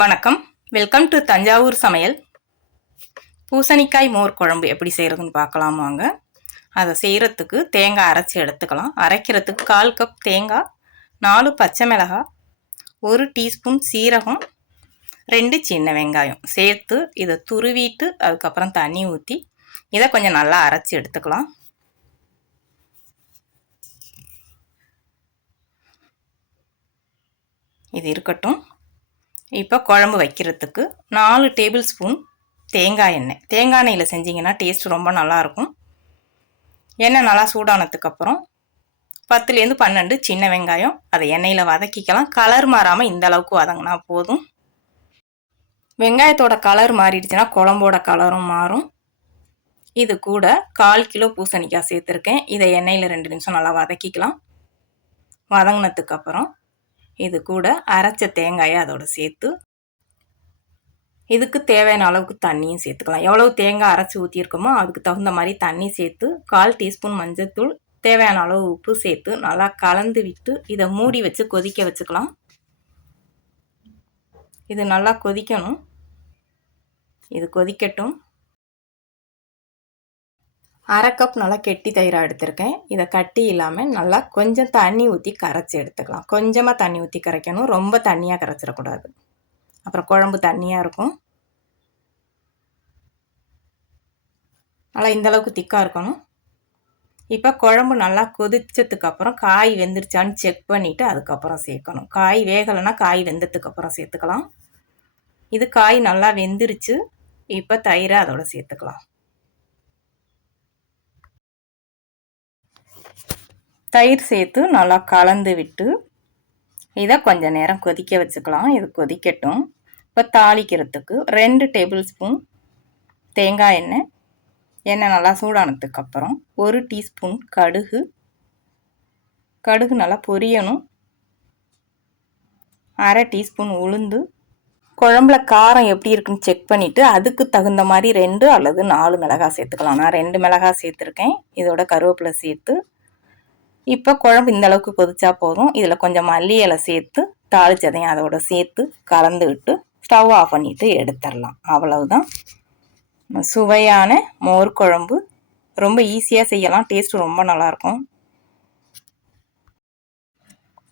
வணக்கம். Welcome to Thanjavur சமையல். பூசணிக்காய் மோர் குழம்பு எப்படி செய்கிறதுன்னு பார்க்கலாம் வாங்க. அதை செய்கிறதுக்கு தேங்காய் அரைச்சி எடுத்துக்கலாம். அரைக்கிறதுக்கு கால் கப் தேங்காய் நாலு பச்சை மிளகாய் ஒரு டீஸ்பூன் சீரகம் ரெண்டு சின்ன வெங்காயம். சேர்த்து இதை துருவிட்டு அதுக்கப்புறம் தண்ணி ஊற்றி இதை கொஞ்சம் நல்லா அரைச்சி எடுத்துக்கலாம். இது இருக்கட்டும். இப்போ குழம்பு வைக்கிறதுக்கு நாலு டேபிள் ஸ்பூன் தேங்காய் எண்ணெய். தேங்காய் எண்ணெயில் செஞ்சிங்கன்னா டேஸ்ட் ரொம்ப நல்லாயிருக்கும். எண்ணெய் நல்லா சூடானதுக்கப்புறம் பத்துலேருந்து பன்னெண்டு சின்ன வெங்காயம் அதை எண்ணெயில் வதக்கிக்கலாம். கலர் மாறாமல் இந்த அளவுக்கு வதங்கினா போதும். வெங்காயத்தோட கலர் மாறிடுச்சுன்னா குழம்போட கலரும் மாறும். இது கூட கால் கிலோ பூசணிக்காய் சேர்த்துருக்கேன். இதை எண்ணெயில் ரெண்டு நிமிஷம் நல்லா வதக்கிக்கலாம். வதங்கினதுக்கப்புறம் இது கூட அரைச்ச தேங்காயை அதோட சேர்த்து இதுக்கு தேவையான அளவுக்கு தண்ணியும் சேர்த்துக்கலாம். எவ்வளவு தேங்காய் அரைச்சி ஊற்றிருக்கோமோ அதுக்கு தகுந்த மாதிரி தண்ணி சேர்த்து கால் டீஸ்பூன் மஞ்சத்தூள் தேவையான அளவு உப்பு சேர்த்து நல்லா கலந்து விட்டு இதை மூடி வச்சு கொதிக்க வச்சுக்கலாம். இது நல்லா கொதிக்கணும். இது கொதிக்கட்டும். அரை கப் நல்லா கெட்டி தயிராக எடுத்திருக்கேன். இதை கட்டி இல்லாமல் நல்லா கொஞ்சம் தண்ணி ஊற்றி கரைச்சி எடுத்துக்கலாம். கொஞ்சமாக தண்ணி ஊற்றி கரைக்கணும். ரொம்ப தண்ணியாக கரைச்சிடக்கூடாது. அப்புறம் குழம்பு தண்ணியாக இருக்கும். நல்லா இந்தளவுக்கு திக்காக இருக்கணும். இப்போ குழம்பு நல்லா கொதிச்சதுக்கப்புறம் காய் வெந்துருச்சான்னு செக் பண்ணிவிட்டு அதுக்கப்புறம் சேர்க்கணும். காய் வேகலைன்னா காய் வெந்ததுக்கப்புறம் சேர்த்துக்கலாம். இது காய் நல்லா வெந்துருச்சு. இப்போ தயிரை அதோட சேர்த்துக்கலாம். தயிர் சேர்த்து நல்லா கலந்து விட்டு இதை கொஞ்சம் நேரம் கொதிக்க வச்சுக்கலாம். இது கொதிக்கட்டும். இப்போ தாளிக்கிறதுக்கு ரெண்டு டேபிள் ஸ்பூன் தேங்காய் எண்ணெய். எண்ணெய் நல்லா சூடானதுக்கப்புறம் ஒரு டீஸ்பூன் கடுகு. கடுகு நல்லா பொரியணும். அரை டீஸ்பூன் உளுந்து. குழம்புல காரம் எப்படி இருக்குன்னு செக் பண்ணிவிட்டு அதுக்கு தகுந்த மாதிரி ரெண்டு அல்லது நாலு மிளகாய் சேர்த்துக்கலாம். நான் ரெண்டு மிளகாய் சேர்த்துருக்கேன். இதோட கருவேப்பிலை சேர்த்து இப்போ குழம்பு இந்த அளவுக்கு கொதிச்சா போதும். இதில் கொஞ்சம் மல்லி இலை சேர்த்து தாளிச்சதையும் அதோட சேர்த்து கலந்துக்கிட்டு ஸ்டவ் ஆஃப் பண்ணிவிட்டு எடுத்துடலாம். அவ்வளவுதான். சுவையான மோர் குழம்பு. ரொம்ப ஈஸியாக செய்யலாம். டேஸ்ட் ரொம்ப நல்லாயிருக்கும்.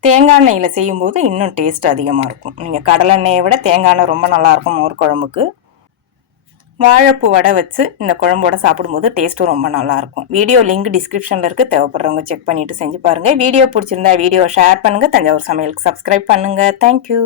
தேங்காய் எண்ணெயில் செய்யும்போது இன்னும் டேஸ்ட் அதிகமாக இருக்கும். நீங்கள் கடலெண்ணெயை விட தேங்காய் எண்ணெய் ரொம்ப நல்லாயிருக்கும் மோர் குழம்புக்கு. வாழைப்பூ வடை வச்சு இந்த குழம்போட சாப்பிடும்போது டேஸ்ட்டும் ரொம்ப நல்லாயிருக்கும். வீடியோ லிங்க் டிஸ்கிரிப்ஷனில் இருக்குது தேவைப்படுறவங்க செக் பண்ணிவிட்டு செஞ்சு பாருங்கள் வீடியோ பிடிச்சிருந்தா வீடியோ ஷேர் பண்ணுங்கள் தஞ்சாவூர் சமையலுக்கு சப்ஸ்கிரைப் பண்ணுங்கள் தேங்க்யூ